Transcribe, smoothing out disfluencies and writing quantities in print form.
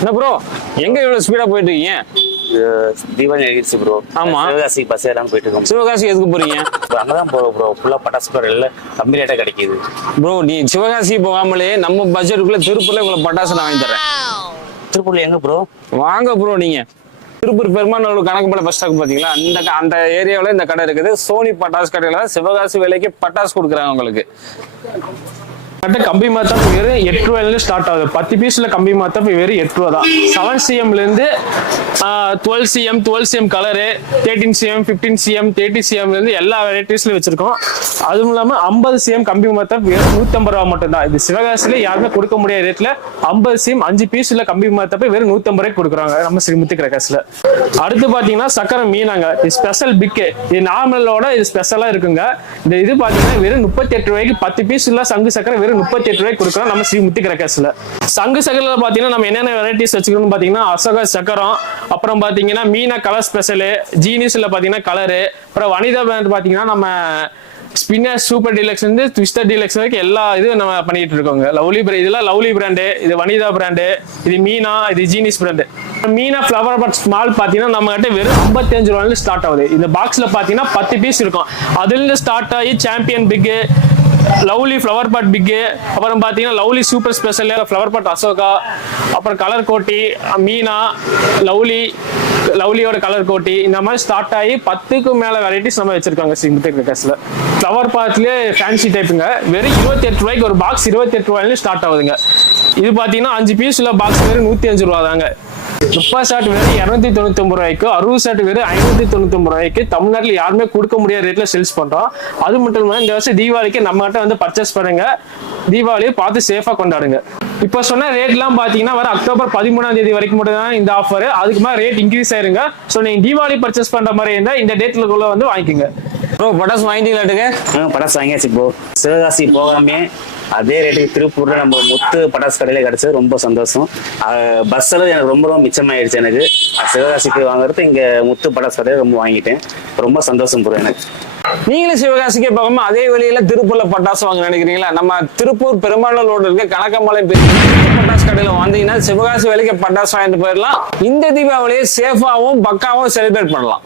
என்ன ப்ரோ எங்க இவ்வளவு ஸ்பீடா போயிட்டு இருக்கீங்க? தீபாவளி ஆகிடுச்சு ப்ரோ. ஆமா, சிவகாசி பஸ் எல்லாம் போயிட்டு இருக்கோம். சிவகாசி எதுக்கு போறீங்க? அங்கதான் போறோம் ப்ரோ. ஃபுல்லா பட்டாசு பொருள் கம்மி ரேட்டா கிடைக்குது ப்ரோ. நீ சிவகாசி போகாமலே நம்ம பட்ஜெட்டுக்குள்ள திருப்பூர்ல உங்களை பட்டாசு நான் வாங்கி தரேன். திருப்பூர்ல எங்க ப்ரோ? வாங்க ப்ரோ. நீங்க திருப்பூர் பெருமாள் கணக்குப்பட பஸ் ஸ்டாக் பாத்தீங்களா? அந்த ஏரியாவில இந்த கடை இருக்குது. சோனி பட்டாசு கடையில சிவகாசி விலைக்கு பட்டாசு கொடுக்குறாங்க உங்களுக்கு. கம்பி மாத்தம் வெறும் 8 ரூபாயில ஸ்டார்ட் ஆகுது. 10 பீஸ்ல கம்பி மாத்தம் வெறும் 8 ரூபா தான். 7cm இருந்து 12cm 12cm colour, 13cm 15cm 30cm இருந்து எல்லா வெரைட்டிஸ்ல வச்சிருக்கோம். அதுவும் இல்லாம 50cm கம்பி மாத்தம் வெறும் 150 ரூபா மட்டும் தான். இது சிவகாசியில யாருமே கொடுக்க முடியாத ரேட்ல 50cm 5 பீஸ்ல கம்பி மாத்தப்ப வெறும் 150 ரூபாய்க்கு கொடுக்குறாங்க நம்ம ஸ்ரீமுத்து கிரகாஸ்ல. அடுத்து பாத்தீங்கன்னா சக்கரை மீனாங்க. இது ஸ்பெஷல் பிக். இது நார்மலோட இது ஸ்பெஷலா இருக்குங்க. இது பாத்தீங்கன்னா வெறும் 38 ரூபாய்க்கு 10 பீஸ்ல சங்கு சக்கரை 38 ரூபாய்க்கு கொடுக்குறோம் நம்ம ஸ்ரீமுத்து கிரகாஸ்ல. சங்கு சக்கரையில பாத்தீங்கன்னா நம்ம என்னென்ன வெரைட்டிஸ் வச்சுக்கணும்னு பாத்தீங்கன்னா அசோகா சக்கரம், அப்புறம் பாத்தீங்கன்னா மீனா கலர் ஸ்பெஷல், ஜீனிஸ்ல பாத்தீங்கன்னா கலரு, அப்புறம் வனிதா பிராண்ட் பாத்தீங்கன்னா நம்ம ஸ்பின்னர் சூப்பர் டீலக்ஸ் இருந்து ட்விஸ்டர் டீலக்ஸ் வரைக்கும் எல்லா இதுவும் நம்ம பண்ணிட்டு இருக்கோங்க. லவ்லி இதெல்லாம் லவ்லி பிராண்டு, இது வனிதா பிராண்டு, இது மீனா, இது ஜீனிஸ் brand. Meena flower but small பாத்தீங்கன்னா நம்ம கிட்ட வெறும் 55 ரூபாயில ஸ்டார்ட் ஆகுது. இந்த பாக்ஸ்ல பாத்தீங்கன்னா 10 பீஸ் இருக்கும். அதுல இருந்து ஸ்டார்ட் ஆகி champion big, lovely flower pot big, அப்புறம் பாத்தீங்கன்னா lovely super special, flower pot Ashoka, அப்புறம் கலர் கோட்டி மீனா, லவ்லியோட கலர் கோட்டி, இந்த மாதிரி ஸ்டார்ட் ஆகி 10க்கு மேல வெரைட்டிஸ் நம்ம வச்சிருக்காங்க ஸ்ரீமுத்து கிரகாஸ்ல. Flower பாட்லயே fancy டைப்புங்க. வெறும் 28 ரூபாய்க்கு ஒரு பாக்ஸ் 28 ரூபாயில ஸ்டார்ட் ஆகுதுங்க. இது பாத்தீங்கன்னா 5 பீஸ்ல பாக்ஸ் வெறும் 105 ரூபா தாங்க. 30 ஷாட் வெறும் 299 ரூபாய்க்கு, 60 ஷாட் வெறும் 599 ரூபாய்க்கு தமிழ்நாட்டில் யாருமே கொடுக்க முடியாத ரேட்ல சேல்ஸ் பண்றோம். அது மட்டும் இல்லாம இந்த வருஷம் தீபாவளிக்கு நம்ம கிட்ட வந்து பர்ச்சேஸ் பண்ணுங்க. தீபாவளியை பார்த்து சேஃபா கொண்டாடுங்க. இப்ப சொன்ன ரேட் எல்லாம் பாத்தீங்கன்னா வர அக்டோபர் 13ஆம் தேதி வரைக்கும் மட்டும் தான் இந்த ஆஃபர். அதுக்கு மேல ரேட் இன்க்ரீஸ் ஆயிருங்க. சோ நீங்க தீபாவளி பர்ச்சேஸ் பண்ற மாதிரி இருந்தா இந்த டேட்ல வந்து வாங்கிக்கோங்க. ப்ரோ பட்டாசு வாங்கிட்டீங்களாட்டுங்க? பட்டாசு வாங்கியாச்சு ப்ரோ. சிவகாசி போகாமே அதே ரேட்டுக்கு திருப்பூர்ல நம்ம முத்து பட்டாசு கடையில கிடைச்சது ரொம்ப சந்தோஷம். பஸ் எல்லாம் எனக்கு ரொம்ப மிச்சமாயிடுச்சு. எனக்கு சிவகாசிக்கு வாங்குறது இங்க முத்து பட்டாசு கடையில ரொம்ப வாங்கிட்டேன். ரொம்ப சந்தோஷம் ப்ரோ எனக்கு. நீங்களும் சிவகாசிக்கே போகாம அதே வழியில திருப்பூர்ல பட்டாசு வாங்க நினைக்கிறீங்களா? நம்ம திருப்பூர் பெருமாள் ரோடு இருக்க கணக்கம்பாளையம் பட்டாசு கடையில வந்தீங்கன்னா சிவகாசி வேலைக்கு பட்டாசு வாங்கிட்டு போயிடலாம். இந்த தீபாவளியை சேஃபாவும் பக்காவும் செலிப்ரேட் பண்ணலாம்.